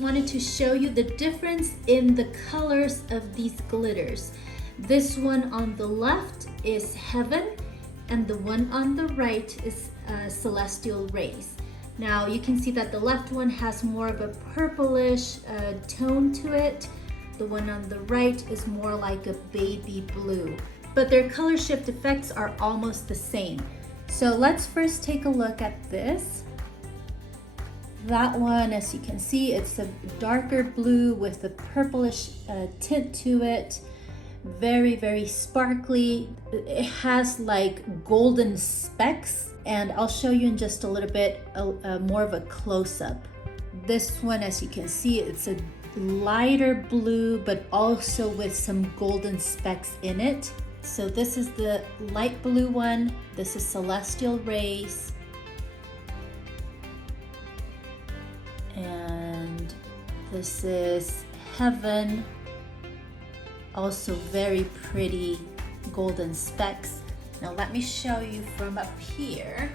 just wanted to show you the difference in the colors of these glitters. This one on the left is Heaven, and the one on the right is Celestial Rays. Now you can see that the left one has more of a purplish tone to it. The one on the right is more like a baby blue, but their color shift effects are almost the same. So let's first take a look at this. That one, as you can see, it's a darker blue with a purplish tint to it. Very, very sparkly. It has like golden specks, and I'll show you in just a little bit more of a close-up. This one, as you can see, it's a lighter blue, but also with some golden specks in it. So this is the light blue one. This is Celestial Rays. And this is Heaven. Also very pretty golden specks. Now let me show you from up here.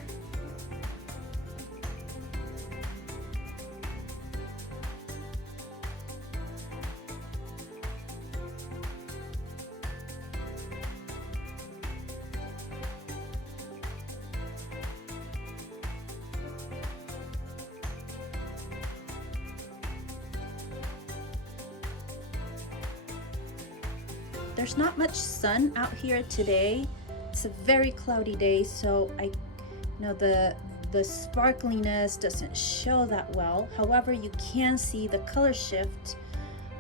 There's not much sun out here today. It's a very cloudy day, so the sparkliness doesn't show that well. However, you can see the color shift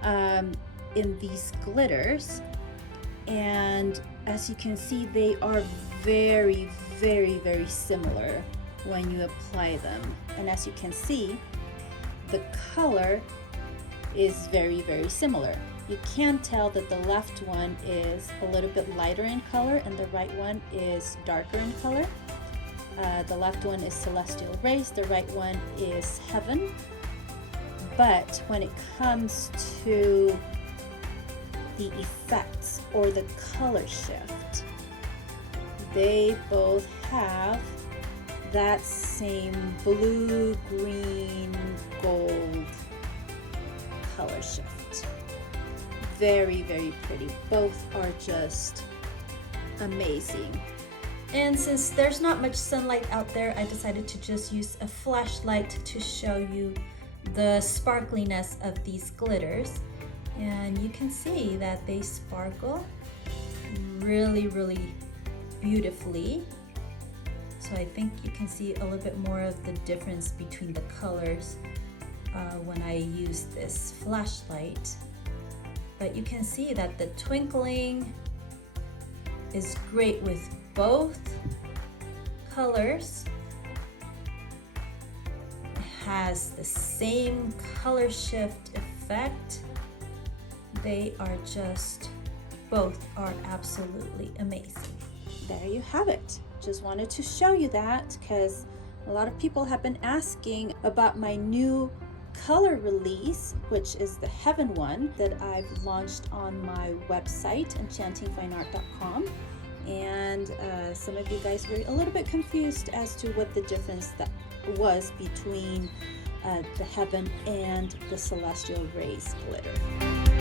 in these glitters, and as you can see, they are very, very, very similar when you apply them. And as you can see, the color is very, very similar. You can tell that the left one is a little bit lighter in color and the right one is darker in color. The left one is Celestial Rays, the right one is Heaven. But when it comes to the effects or the color shift, they both have that same blue, green, gold color shift. Very, very pretty. Both are just amazing. And since there's not much sunlight out there, I decided to just use a flashlight to show you the sparkliness of these glitters. And you can see that they sparkle really, really beautifully. So I think you can see a little bit more of the difference between the colors when I use this flashlight. But you can see that the twinkling is great with both colors. It has the same color shift effect. They are just, both are absolutely amazing. There you have it. Just wanted to show you that because a lot of people have been asking about my new color release, which is the Heaven one that I've launched on my website, enchantingfineart.com. And some of you guys were a little bit confused as to what the difference that was between the Heaven and the Celestial Rays glitter.